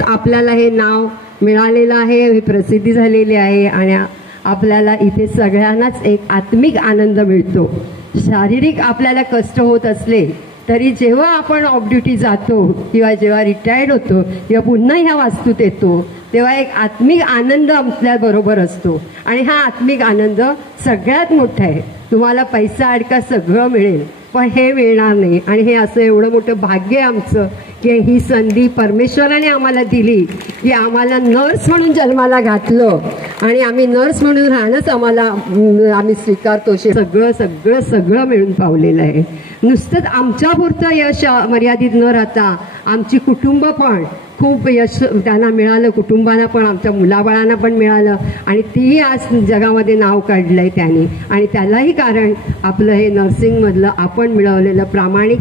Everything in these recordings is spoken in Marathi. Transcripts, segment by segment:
आपल्याला हे नाव मिळालेलं आहे, ही प्रसिद्धी झालेली आहे आणि आपल्याला इथे सगळ्यांनाच एक आत्मिक आनंद मिळतो। शारीरिक आपल्याला कष्ट होत असले तरी जेव्हा आपण ऑफ ड्युटी जातो किंवा जेव्हा रिटायर्ड होतो किंवा पुन्हा ह्या वास्तूत येतो तेव्हा एक आत्मिक आनंद आपल्या बरोबर असतो आणि हा आत्मिक आनंद सगळ्यात मोठा आहे। तुम्हाला पैसा अडका सगळं मिळेल पण हे मिळणार नाही आणि हे असं एवढं मोठं भाग्य आमचं की ही संधी परमेश्वराने आम्हाला दिली की आम्हाला नर्स म्हणून जन्माला घातलं आणि आम्ही नर्स म्हणून राहणंच आम्ही स्वीकारतो। सगळं सगळं सगळं मिळून पावलेलं आहे। नुसतंच आमच्यापुरतं यश मर्यादित न राहता आमची कुटुंब पण खूप यश त्यांना मिळालं, कुटुंबाला पण आमच्या मुलाबाळांना पण मिळालं आणि तीही आज जगामध्ये नाव काढलं आहे त्यांनी आणि त्यालाही कारण आपलं हे नर्सिंगमधलं आपण मिळवलेलं प्रामाणिक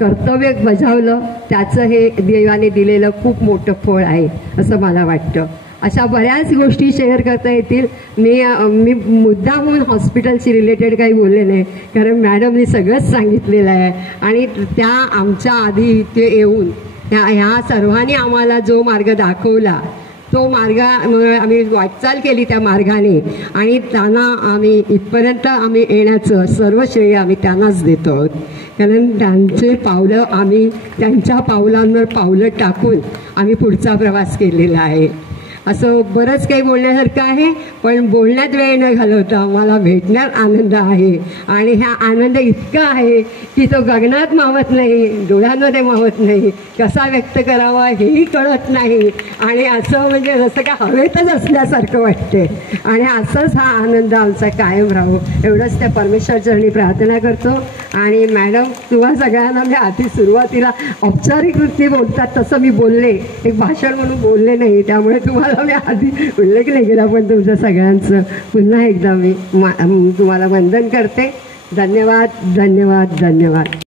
कर्तव्य बजावलं त्याचं हे देवाने दिलेलं खूप मोठं फळ आहे असं मला वाटतं। अशा बऱ्याच गोष्टी शेअर करता येतील। मी मुद्दामून हॉस्पिटलशी रिलेटेड काही बोलले नाही कारण मॅडमनी सगळंच सांगितलेलं आहे आणि त्या आमच्या आधी इथे येऊन ह्या सर्वांनी आम्हाला जो मार्ग दाखवला तो मार्ग आम्ही वाटचाल केली त्या मार्गाने आणि त्यांना आम्ही इथपर्यंत आम्ही येण्याचं सर्व श्रेय आम्ही त्यांनाच देतो आहोत कारण त्यांचे पावलं आम्ही त्यांच्या पावलांवर पावलं टाकून आम्ही पुढचा प्रवास केलेला आहे। असं बरंच काही बोलण्यासारखं आहे पण बोलण्यात वेळ न घालवता आम्हाला भेटण्यात आनंद आहे आणि हा आनंद इतका आहे की तो गगनात मावत नाही, डोळ्यांमध्ये मावत नाही, कसा व्यक्त करावा हेही कळत नाही आणि असं म्हणजे जसं का हवेतच असल्यासारखं वाटते आणि असंच हा आनंद आमचा कायम राहो एवढंच त्या परमेश्वरचरणी प्रार्थना करतो। आणि मॅडम तुम्हा सगळ्यांना मी आधी सुरुवातीला औपचारिक बोलतात तसं मी बोलले, एक भाषण म्हणून बोलले नाही त्यामुळे तुम्हाला मी आधी उल्लेख नाही केला पण तुमच्या सगळ्यांचं पुन्हा एकदा मी तुम्हाला वंदन करते। धन्यवाद धन्यवाद धन्यवाद।